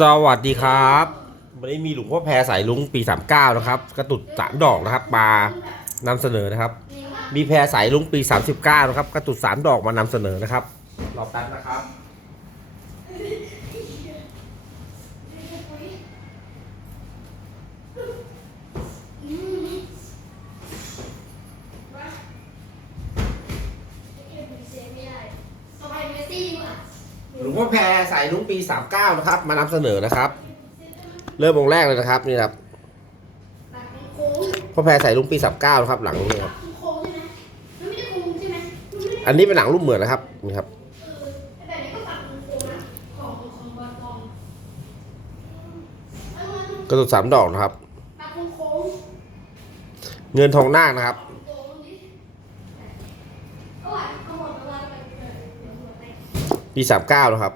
สวัสดีครับวันนี้มีหลวงพ่อแพรสายลุงปี 39 นะครับ กระตุดสามดอกนะครับมานำเสนอนะครับ มีแพรสายลุงปี 39 นะครับ กระตุดสามดอกมานำเสนอนะครับรอแป๊บนะครับ หลวงพ่อแพรสายลุงปี39นะครับ มานำเสนอนะครับ เริ่มองค์แรกเลยนะครับนี่ครับพ่อแพรสายลุงปี39นะครับ หลังนี้ครับอันนี้เป็นหนังรูปเหมือนนะครับนี่ครับกระตุดสามดอกนะครับ เงินทองนาคนะครับ ปีสามเก้านะครับ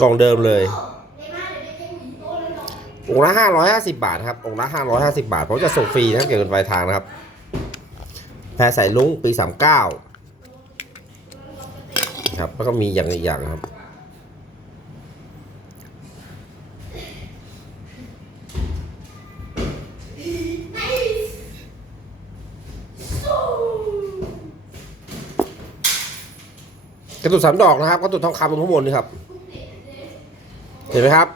กล่องเดิมเลย องค์ละ550บาทครับ องค์ละ550บาทเพราะจะส่งฟรีนะครับเกี่ยวกับปลายทางนะครับ แพรสายลุงปีสามเก้าครับ แล้วก็มีอย่างอีกอย่างครับ ก ระตุกสามดอกนะครับกระตุกทองคำตรงข้างบนนี่ครับ เห็นไหมครับ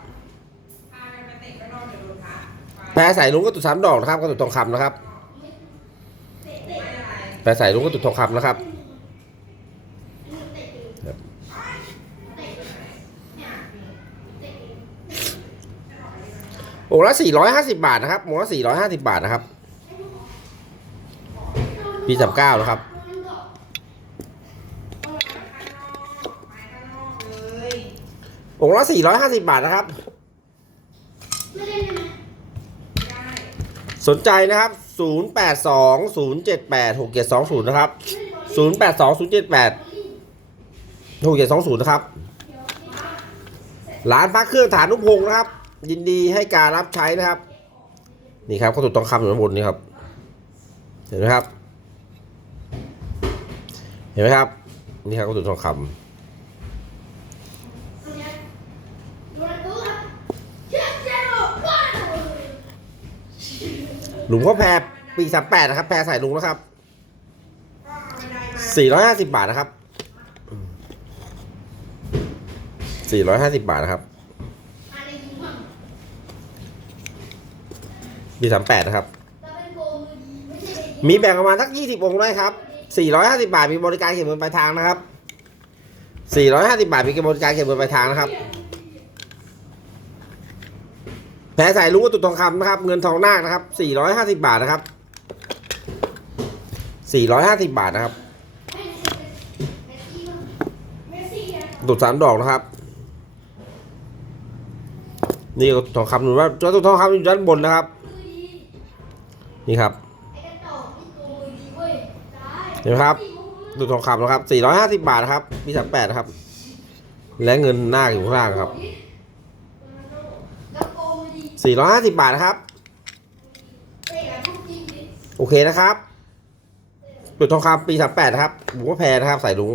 แพรใส่ลุงกระตุกสามดอกนะครับกระตุกทองคำนะครับแพรใส่ลุงกระตุกทองคำนะครับโองค์ละสี่ร้อยห้าสิบาทนะครับองค์ละสี่ร้อยห้าสิบาทนะครับ ปีสามเก้านะครับ องค์ละสี่ร้อยห้าสิบาทนะครับ สนใจนะครับ 0 8 2 0 7 8 6 7 2 0 นะครับ 0 8 2 0 7 8 6 7 2 0 นะครับ ร้านพักเครื่องฐานนุพงศ์นะครับ ยินดีให้การรับใช้นะครับ นี่ครับเขาถูกต้องคำอยู่ข้างบนนี่ครับ เห็นไหมครับ เห็นไหมครับ นี่ครับเขาถูกทองคำ หลุมพ่อแพรปีสามแปดนะครับ แพรใส่ลุงนะครับสี่ร้อยห้าสิบาทนะครับสี่ร้อยห้าสิบาทนะครับปีสามแปดนะครับ มีแบ่งประมาณสักยี่สิบองค์ได้ครับสี่ร้อยห้าสิบาทมีบริการเก็บเงินปลายทางนะครับสี่ร้อยห้าสิบาทมีบริการเก็บเงินปลายทางนะครับ แผลใส่ลุงวัตถุทองคำนะครับ เงินทองนาคนะครับสี่ร้อยห้าสิบาทนะครับสี่ร้อยห้าสิบาทนะครับตุดสามดอกนะครับ นี่ก็ทองคำหรือว่าวัตถุทองคำอยู่ด้านบนนะครับ นี่ครับเห็นไหมครับตุดทองคำนะครับสี่ร้อยห้าสิบาทนะครับปีสามแปดนะครับ และเงินนาคอยู่ข้างล่างครับ 450 บาทนะครับ โอเคนะครับจุดทองคำปี 38 นะครับผมว่าแพรนะครับ ใส่รู้